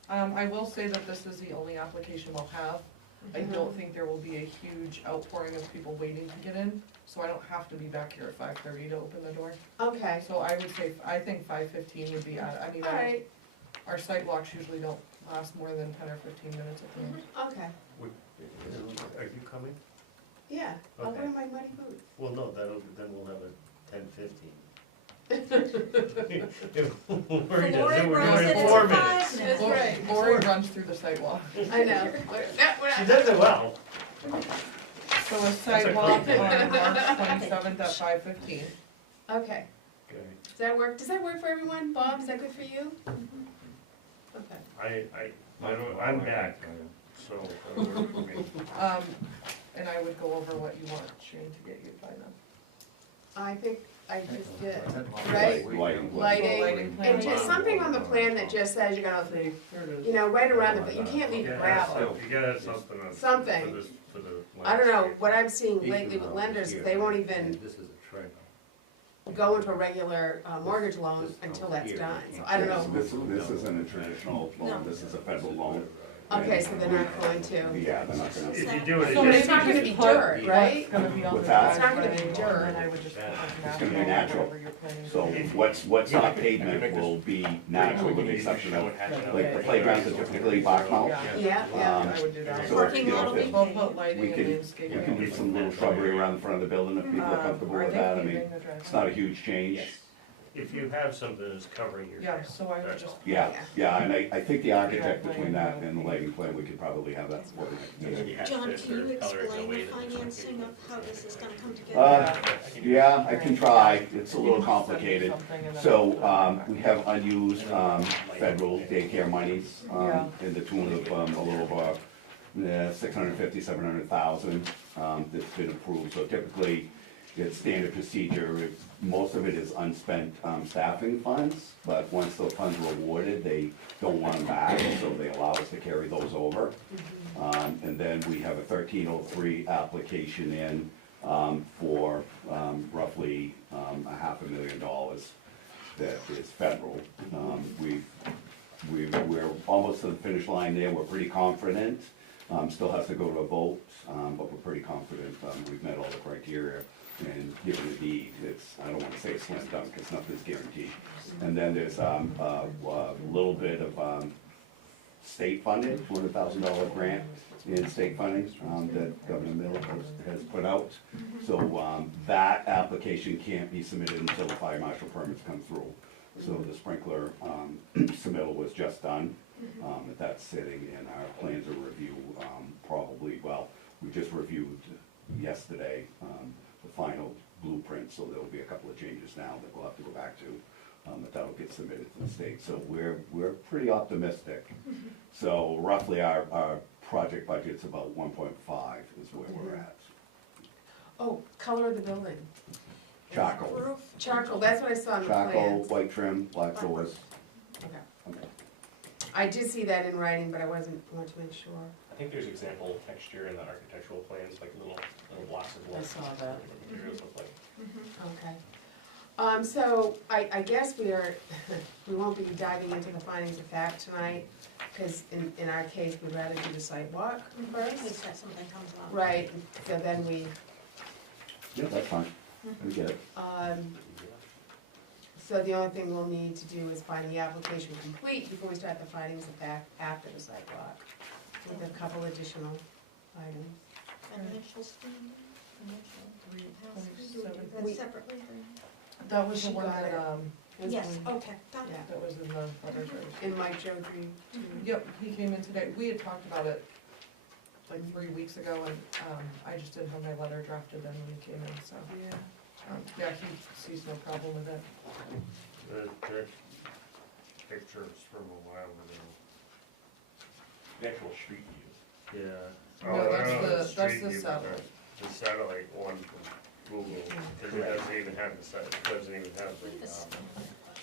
I will say that this is the only application we'll have. I Mhm. don't think there will be a huge outpouring of people waiting to get in, so I don't have to be back here at 5:30 to open the door. Okay, So I would say, I think 5:15 would be, I mean, alright, our site walks usually don't last more than 10 or 15 minutes at the end. Okay, Are you coming? yeah, I'll Okay. wear my muddy boots. Well, no, then we'll have a 10:15. We're Lori gonna do, we're runs doing it in 4 5 minutes. That's Lori- right. Lori runs through the sidewalk. I know. She does it well. So a a sidewalk great on plan. March 27th at 5:15. Okay, Okay. does that work? Does that work for everyone? Bob, is that good for you? Okay. I'm back, so it'll work for me. And I would go over what you want Shane to get you by then. I think I just did, Right, right? lighting. Lighting, plan. and just something on the plan that just says you're gonna, See, here it is. you know, right around the, but you can't leave You it gotta have gravel. some- You gotta have something on. Something. For the I don't know, landscape. what I'm seeing lately with lenders, is they won't even This is a trailer. go into a regular mortgage loan until that's done, so I don't know. This isn't a traditional loan, this is a federal loan. Okay, so they're not going to, Yeah, they're not gonna. If you do it, So But it it's just, not gonna maybe be just put dirt, right? What's gonna be on the What's that? It's not gonna be driveway, dirt. and I would just put like It's gonna be natural. whatever you're planning So to do. what's not pavement will be natural with the exception of, like the playgrounds are typically box mount. Yeah, yeah. I would do that. So, Parking you know, lot will if be We'll it- put lighting we and can, landscaping. you can do some little shrubbery around the front of the building if people are comfortable Are with they that, I mean, paving the driveway? it's not a huge change. if you have something that's covering your. Yeah, so I would That's just. all. Yeah, and I think the architect between that and the lighting plan, we could probably have that before the next meeting. John, can you explain the financing of how this is gonna come together? Yeah, I can try, it's a little complicated. Something and then So, I'll put it we have unused, federal daycare monies, in the tune of, a little over, 650, 700,000, that's been approved. So typically, it's standard procedure, most of it is unspent, staffing funds, but once those funds were awarded, they don't want them back, so they allow us to carry those over. And then we have a 1303 application in, for, roughly, $500,000 that is federal. We're almost to the finish line there, we're pretty confident, still has to go to a vote, but we're pretty confident, we've met all the criteria. And given the need, it's, I don't wanna say it's slam dunk, because nothing's guaranteed. And then there's, a little bit of, state funding, $200,000 grant in state funding, that Governor Miller has put out. So, that application can't be submitted until the fire marshal permits come through. So the sprinkler, submittal was just done, that's sitting in our plans of review, probably, well, we just reviewed yesterday, the final blueprint, so there'll be a couple of changes now that we'll have to go back to, but that'll get submitted to the state, so we're pretty optimistic. So roughly our project budget's about 1.5 is where we're at. Oh, color of the building. Charcoal, Roof? Charcoal, that's what I saw on the charcoal, plans. white trim, black doors. Okay. Okay. I did see that in writing, but I want to make sure. I think there's example texture in the architectural plans, like little blocks of I wood. saw that. What the materials look like. Okay. So I guess we won't be diving into the findings of fact tonight, because in our case, we'd rather do the sidewalk In first. case that something comes up. Right, so then we, Yeah, that's fine, we get it. so the only thing we'll need to do is find the application complete before we start the findings of fact after the sidewalk, with a couple additional items. Initial standard, initial. House, do we do that We- separately? That was the She one got that, it. That's Yes, one. okay, got it. Yeah, that was in the letters. and Mike Joe Drew, too. Yep, he came in today, we had talked about it like 3 weeks ago, and, I just didn't have my letter drafted then when he came in, so, Yeah. yeah, he sees no problem with it. The pictures from a while ago. The actual street view. Yeah. No, Oh, that's I know, the street view, but satellite. The satellite one from Google, because it doesn't even have the it doesn't even have the,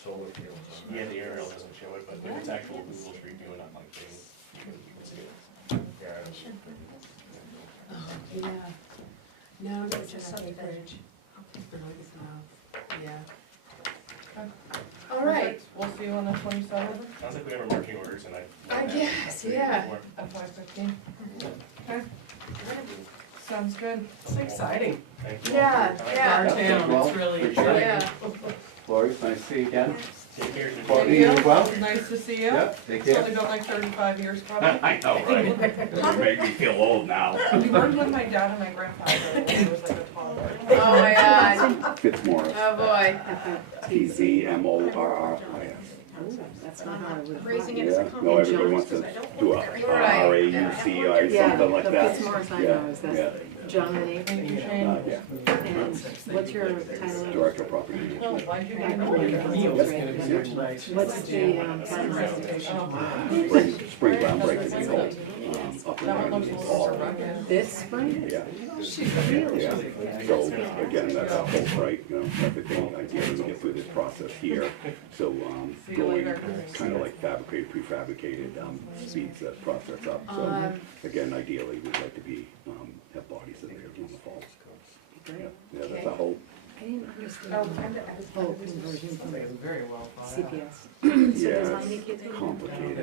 solar fields. Yeah, the aerial doesn't show it, but if it's actual Google Street View and not like thing, you can see it. Yeah. Yeah. No, It's it's just enough subdivision. acreage. No, it's enough, yeah. Okay. All right, Perfect. We'll see you on the 27th Sounds like we have our marching orders and I guess, yeah. at 5:15. Okay, sounds good. It's exciting. Thank you all for Yeah, your time. yeah. Our town, Well, it's really appreciate it. exciting. Yeah. Lori, it's nice to see you again. Yes. Take care. Well, you as well? Nice to see you. Yeah, take It's care. only been like 35 years probably. I know, right? You make me feel old now. We worked with my dad and my grandfather when I was like a toddler. Oh my God, Fitzmaurice. oh boy. T-Z-M-O-R-R-I-S. That's not how I would. Raising it as a Yeah, no, everybody wants to do a R-A-U-C or something like that. Fitzmaurice I Yeah, know, is yeah. that John and Amy? Thank you, Shane. Yeah, And what's your title? Director of Property Oh, Management. why'd you Back get when me? you Neil's were gonna be here tonight. What's the, Spring groundbreaking, we hope, up That one and looks running a in little fall. rugged. this spring? Yeah, Really? yeah. So, again, that's our hope, right, you know, everything, ideally, we get through this process here. So, See you going later. kind of like fabricated, prefabricated, speeds that process up. So, again, ideally, we'd like to be, have bodies in there in the fall. Yeah, yeah, that's our hope. I didn't Oh, understand. I'm Full conversion Sounds like it's from very well thought out. CPS. Yeah, how many kids it's are complicated.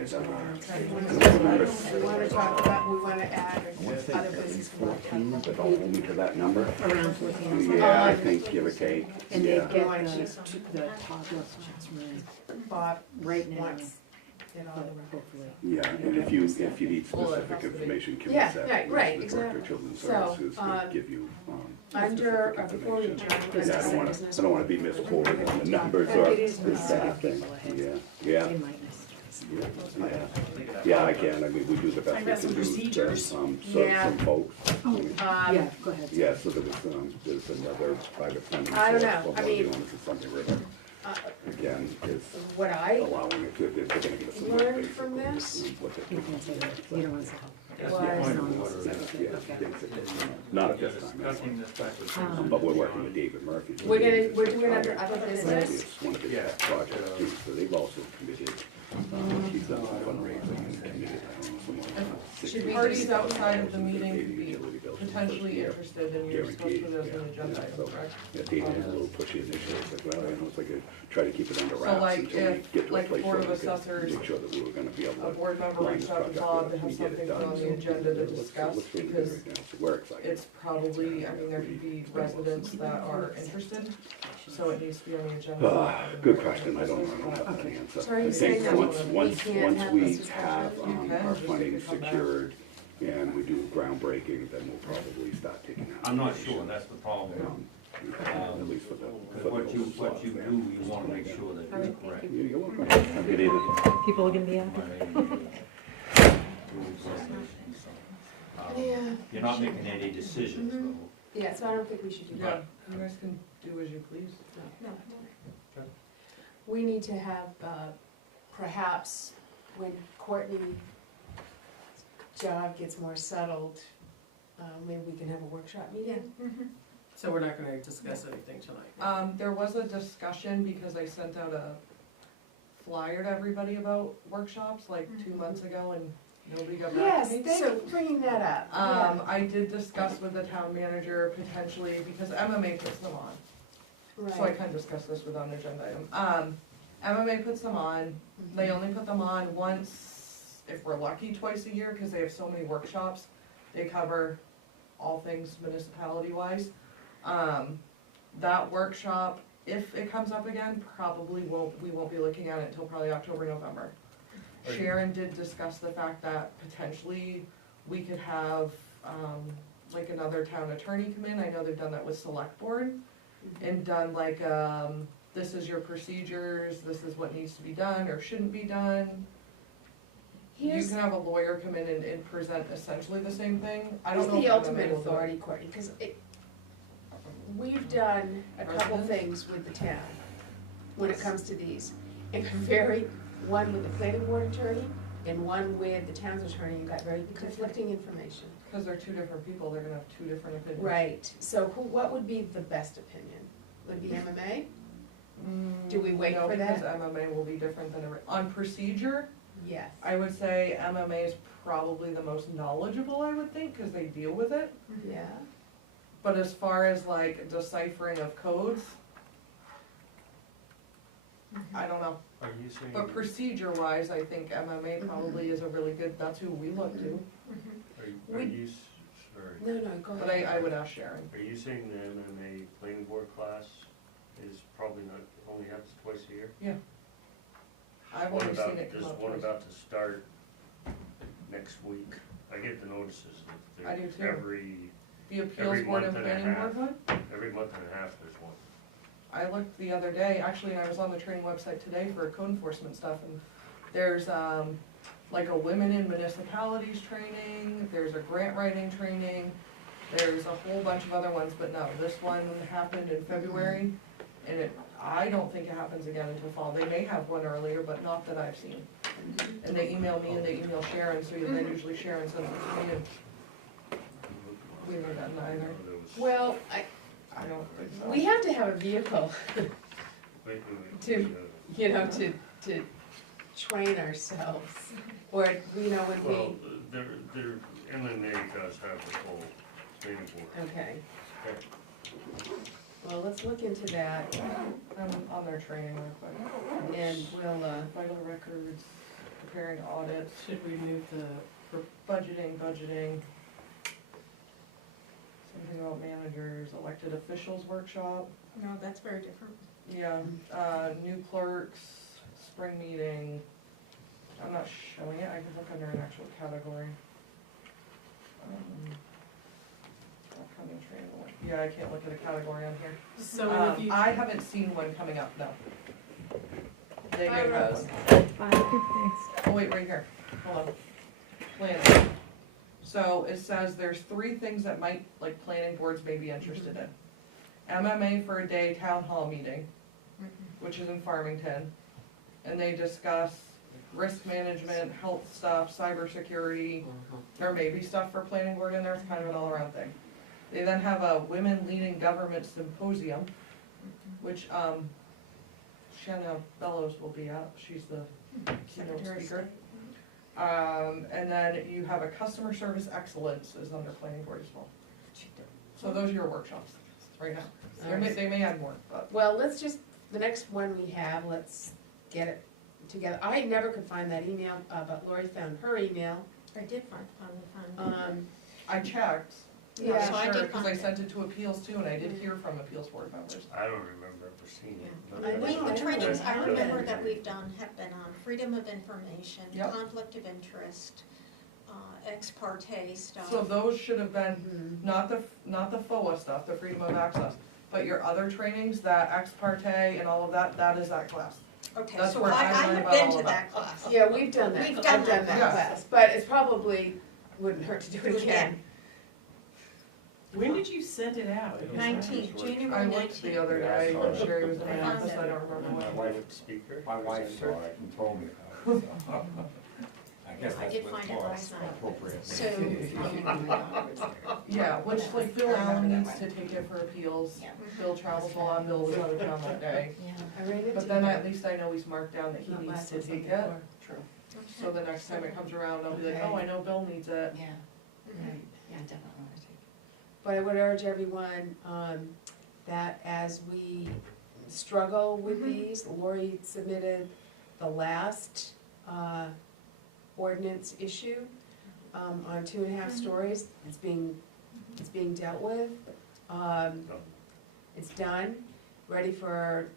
We wanna talk about, we wanna add other business. But don't hold me to that number. Around 14. Yeah, I think give or take, And they yeah. get the toddler classroom Bob right now, wants it all but around. hopefully. Yeah, and if you need specific information, Kim Yeah, said, right, with right, the Director of exactly. Children's So, Services to give you, Under, specific before we information. adjourn, Yeah, I don't wanna be misquoted on the numbers or the staffing, yeah, They might miss. yeah, I can, I mean, we do the best I we got can some do, procedures. some Yeah. folks. Yeah, go ahead. Yeah, so there's another private funding I don't source know. for I one of mean- the owners of Sunday River. Again, is what I allowing it to, they're gonna give us some money learned from basically, this. what they're You can't say that, you don't want to say That's Why? the point of order. Yeah, basically, not at this time, Discussing this type of Um, thing. but we're working with David Murphy. We're doing under other business. It's one of his Yeah. projects too, so they've also committed, he's done some fundraising and committed, I don't know, some Should we Parties just- outside of the meeting could be potentially interested and you're supposed to put those on the agenda item, correct? Yeah, David was a little pushy initially, it's like, well, you know, it's like, try to keep it under So wraps like until we if, get to a like place Board where of we could Assessors, make sure that we were gonna be able a to. board member line reached this out to project Bob up to have and get it something done. put on the So, agenda to let's- discuss let's really do because it right now. So we're excited. it's probably, I mean, there could be residents that are interested, so it needs to be on the agenda. Good question, I don't have an answer. So are you I saying think that once, we once, can't once have we this discussion? have, You can, our just funding come back. secured and we do groundbreaking, then we'll probably start taking out. I'm not sure, that's the problem. At least for the. Because what you do, you wanna make sure that you're correct. You're welcome. Have a good evening. People are gonna be happy. Yeah. You're not making any decisions Mhm. though. Yeah, so I don't think we should do Yeah, that. you guys can do as you please. No. We need to have, perhaps, when Courtney's job gets more settled, maybe we can have a workshop meeting. So we're not gonna discuss anything tonight. There was a discussion because I sent out a flyer to everybody about workshops like 2 months ago and nobody got back Yes, to me. thanks for bringing that up. Yeah. I did discuss with the town manager potentially, because MMA puts them on, so I Right. can discuss this without an agenda item. MMA puts them on, they only put them on once, if we're lucky, twice a year, cause they have so many workshops. They cover all things municipality-wise. That workshop, if it comes up again, probably we won't be looking at it until probably October, November. Sharon did discuss the fact that potentially we could have, like another town attorney come in, I know they've done that with select board, and done like, this is your procedures, this is what needs to be done or shouldn't be done. You Here's, can have a lawyer come in and present essentially the same thing, I here's don't know the if ultimate MMA will do it. authority, Courtney, because we've done a couple Residents? things with the town when it comes to these. And one with the planning board attorney and one with the town's attorney, and got very conflicting information. Cause they're two different people, they're gonna have two different opinions. Right, so what would be the best opinion? Would it be MMA? Do we wait No, for that? because MMA will be different than, on procedure, Yes. I would say MMA is probably the most knowledgeable, I would think, cause they deal with it. Yeah. But as far as like deciphering of codes, I don't know. Are you saying, But procedure wise, I think MMA probably is a really good, that's who we look to. are we- you, sorry, No, no, go But ahead. I would ask Sharon. are you saying the MMA planning board class is probably not, only happens twice a year? I've What only seen about, it come there's up one twice. about to start next week. I get the notices that I do too. every The appeals every board and month and a planning half. board one? every month and a half there's one. I looked the other day, actually, and I was on the training website today for code enforcement stuff, and there's, like a women in municipalities training, there's a grant writing training, there's a whole bunch of other ones, but no, this one happened in February, and I don't think it happens again until fall. They may have one earlier, but not that I've seen. And they email me and they email Sharon, so then usually Sharon sends it to me, and we haven't gotten either. There was- Well, I don't think so. we have to have a vehicle, wait, to- you know, to train ourselves. Or, you know, when Well, we, there, MMA does have the full training board. okay. Well, let's look into that I'm on their training real quick. and we'll, Vital records, preparing audits, Should we move the, for budgeting, something about managers, elected officials workshop, No, that's very different. yeah, new clerks, spring meeting. I'm not showing it, I can look under an actual category. Upcoming training, yeah, I can't look at a category on here. so if you, I haven't seen one coming up, no. They Hi, may have Rose. one. Thanks. Oh, wait, right here, hold on. Planning. So it says there's 3 things that might, like, planning boards may be interested in. MMA for a day town hall meeting, which is in Farmington, and they discuss risk management, health stuff, cybersecurity. There may be stuff for planning board in there, it's kind of an all-around thing. They then have a women leading government symposium, which, Shanna Bellows will be at, she's the keynote Secretary of speaker. And then you have a customer service excellence is under planning board as well. So those are your workshops right now. They may add more, but. well, let's just, the next one we have, let's get it together. I never could find that email, but Lori found her email. I did find. I checked, Yeah. So I sure, did cause I find it. sent it to appeals too, and I did hear from appeals board members. I don't remember ever seeing it. but I know, that's- I The trainings I know. remember that we've done have been on freedom of information, Yep. conflict of interest, ex parte stuff. So those should have been, Mhm. not the FOA stuff, the freedom of access, but your other trainings, that ex parte and all of that, that is that class. Okay, that's so where I I learned have about been all to of that that. class. Yeah, we've done that. We've done I've that done that class. class, but it's probably wouldn't hurt to do it again. when did you send it out? 19, I January looked the 19th. other day when Sherry was in my I found office, it. I don't remember My when. wife, Speaker? my wife saw it and told me about it, so. I guess I that's did what find it was last night. appropriate. So, Yeah, which like Bill Allen needs to take it for appeals. Bill travels a lot, Bill was out of town that day. I ran into But then that. at least I know he's marked down that he Not needs last to month, take but it. before. True. So the next time it comes around, I'll be like, Okay. oh, I know Bill needs it. Yeah, right, yeah, definitely wanna take. But I would urge everyone, that as we struggle with these, Lori submitted the last, ordinance issue, on 2.5 stories. It's being dealt with. It's done, ready for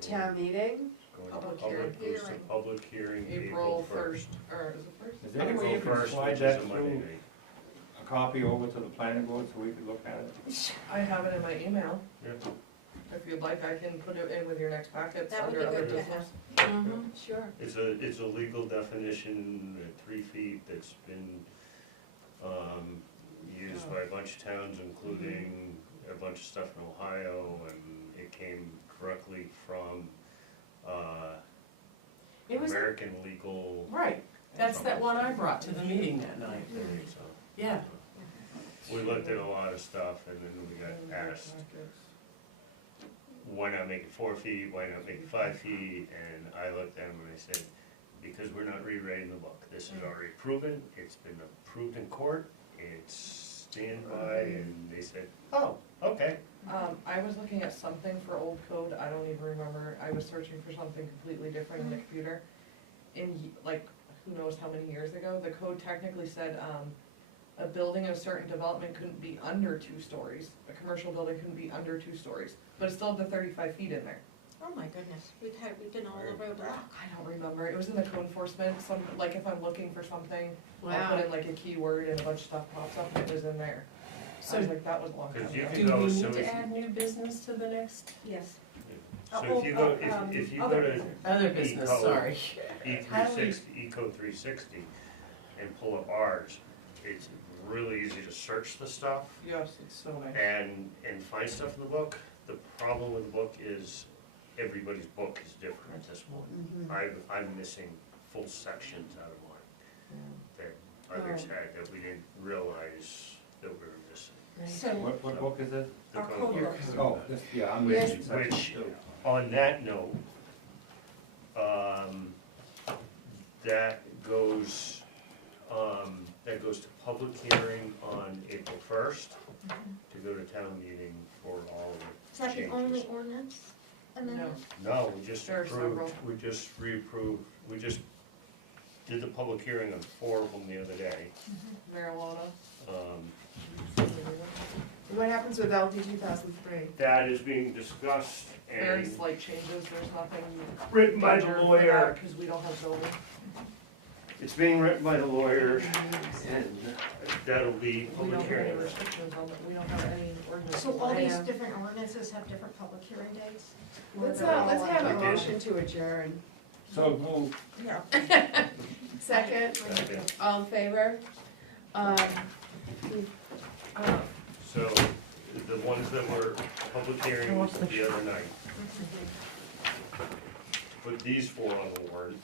town meeting. Going to Public goes to hearing. Public hearing April April 1st. first, or is it first? Is there any way you April can 1st, slide which is that a Monday through, night. a copy over to the planning board so we could look at it? I have it in my email. Yeah. If you'd like, I can put it in with your next packets That would under be other good to business. Sure. It's a legal definition at 3 feet that's been, used by a bunch of towns, including a bunch of stuff in Ohio, and it came directly from, It was, American legal. right, that's that one I brought to the meeting that night, thing, so. yeah. We looked at a lot of stuff, and then we got asked, why not make it 4 feet, why not make it 5 feet? And I looked at them and I said, because we're not rewriting the book. This is already proven, it's been approved in court, it's stand by, and they said, oh, okay. I was looking at something for old code, I don't even remember, I was searching for something completely different in the computer. Like, who knows how many years ago, the code technically said, a building of certain development couldn't be under 2 stories. A commercial building couldn't be under 2 stories, but it still had the 35 feet in there. Oh my goodness, we've been all over the block. I don't remember, it was in the code enforcement, some, like if I'm looking for something, I'll Wow. put in like a keyword and a bunch of stuff pops up and it was in there. So I was like, that was a long time Because you ago. can Do go, we so need if to add new business to the next? Yes. so if you go, if you go other to business. Other business, Eco. sorry. Eco 360 and pull up ours, it's really easy to search the stuff Yes, it's so nice. and find stuff in the book. The problem with the book is everybody's book is different at this point. I'm missing full sections out of mine that others had that we didn't realize that we were missing. So, What book is it? The our code code book. books. Oh, this, yeah, I'm Yes. reading section Which, two. on that note, that goes to public hearing on April 1st, to go to town meeting for all of the Is that the changes. only ordinance amendment? No, we just There are approved, several. we just reapproved, we just did the public hearing on 4 of them the other day. Marijuana. What happens with LD 2003? That is being discussed Very and slight changes, there's nothing written by the major for lawyer. that, cause we don't have zoning. It's being written by the lawyer, and that'll be We public don't have any hearing. restrictions on it, we don't have any ordinances. So all on it. these different ordinances have different public hearing dates? Let's They're all have a We did. motion to adjourn. So move. Yeah. Second, Okay. all in favor? So, the ones that were public hearings the other night. Put these 4 on the warrant,